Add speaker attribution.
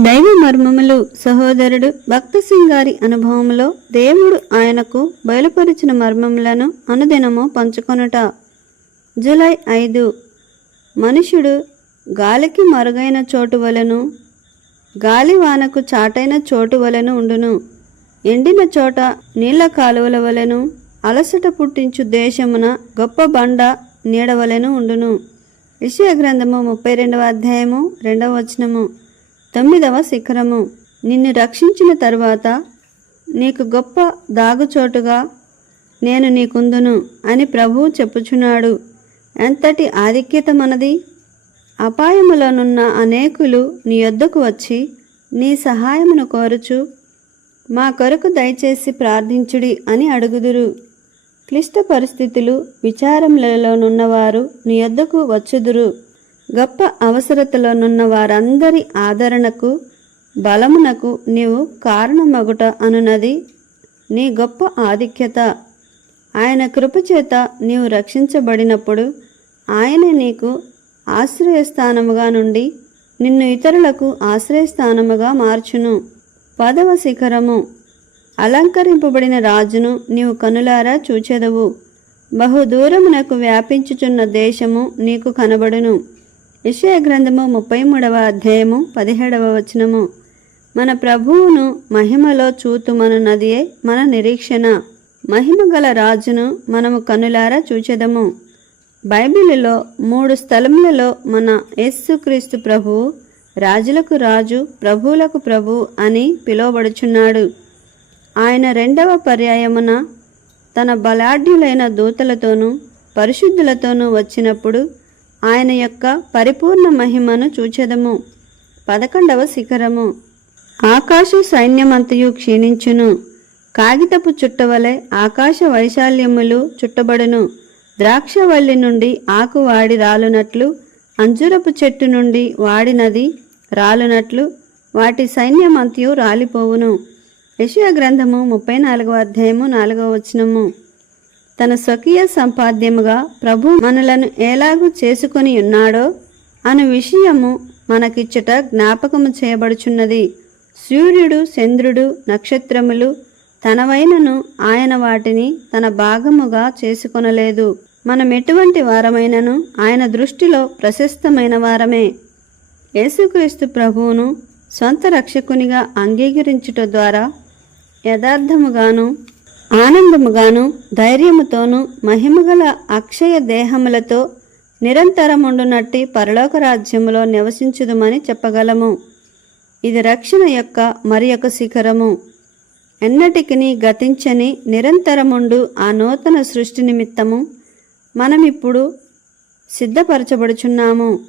Speaker 1: దైవ మర్మములు సహోదరుడు భక్త సింగారి అనుభవములో దేవుడు ఆయనకు బయలుపరిచిన మర్మములను అనుదినము పంచుకొనుట. జూలై ఐదు. మనుషుడు గాలికి మరుగైన చోటు వలెను గాలి వానకు చాటైన చోటు వలెను ఉండును. ఎండిన చోట నీళ్ళ కాలువల వలెను అలసట పుట్టించు దేశమున గొప్ప బండ నీడవలను ఉండును. విషయ గ్రంథము ముప్పై రెండవ అధ్యాయము రెండవ వచనము. తొమ్మిదవ శిఖరము. నిన్ను రక్షించిన తరువాత నీకు గొప్ప దాగుచోటుగా నేను నీకుందును అని ప్రభువు చెప్పుచున్నాడు. ఎంతటి ఆధిక్యత మనది? అపాయములోనున్న అనేకులు నీ యొద్దకు వచ్చి నీ సహాయమును కోరుచు మా కొరకు దయచేసి ప్రార్థించుడి అని అడుగుదురు. క్లిష్ట పరిస్థితులు విచారములలోనున్నవారు నీ యొద్దకు వచ్చుదురు. గొప్ప అవసరతలోనున్న వారందరి ఆదరణకు బలమునకు నీవు కారణమగుట అనున్నది నీ గొప్ప ఆధిక్యత. ఆయన కృపచేత నీవు రక్షించబడినప్పుడు ఆయన నీకు ఆశ్రయస్థానముగా నుండి నిన్ను ఇతరులకు ఆశ్రయస్థానముగా మార్చును. పదవ శిఖరము. అలంకరింపబడిన రాజును నీవు కనులారా చూచెదవు. బహుదూరమునకు వ్యాపించుచున్న దేశము నీకు కనబడును. విషయ గ్రంథము ముప్పై మూడవ అధ్యాయము పదిహేడవ వచనము. మన ప్రభువును మహిమలో చూతుమనున్నదియే మన నిరీక్షణ. మహిమ గల రాజును మనము కనులారా చూచెదము. బైబిలులో మూడు స్థలములలో మన యేసుక్రీస్తు ప్రభువు రాజులకు రాజు ప్రభువులకు ప్రభు అని పిలువబడుచున్నాడు. ఆయన రెండవ పర్యాయమున తన బలాఢ్యులైన దూతలతోనూ పరిశుద్ధులతోనూ వచ్చినప్పుడు ఆయన యొక్క పరిపూర్ణ మహిమను చూచెదము. పదకొండవ శిఖరము. ఆకాశ సైన్యమంతయు క్షీణించును. కాగితపు చుట్టవలె ఆకాశ వైశాల్యములు చుట్టబడును. ద్రాక్షవల్లి నుండి ఆకు వాడి రాలునట్లు అంజురపు చెట్టు నుండి వాడినది రాలునట్లు వాటి సైన్యమంతయు రాలిపోవును. యెషయా గ్రంథము ముప్పై నాలుగవ అధ్యాయము నాలుగవ వచనము. తన స్వకీయ సంపాద్యముగా ప్రభు మనలను ఎలాగూ చేసుకొని ఉన్నాడో అను విషయము మనకిచ్చట జ్ఞాపకము చేయబడుచున్నది. సూర్యుడు చంద్రుడు నక్షత్రములు తనవైనను ఆయన వాటిని తన భాగముగా చేసుకొనలేదు. మనం ఎటువంటి వారమైనను ఆయన దృష్టిలో ప్రశస్తమైన వారమే. యేసుక్రీస్తు ప్రభువును సొంత రక్షకునిగా అంగీకరించుట ద్వారా యథార్థముగాను ఆనందముగాను ధైర్యముతోనూ మహిమగల అక్షయ దేహములతో నిరంతరముండునట్టి పరలోక రాజ్యములో నివసించుదుమని చెప్పగలము. ఇది రక్షణ యొక్క మరి ఒక శిఖరము. ఎన్నటికిని గతించని నిరంతరముండు ఆ నూతన సృష్టి నిమిత్తము మనమిప్పుడు సిద్ధపరచబడుచున్నాము.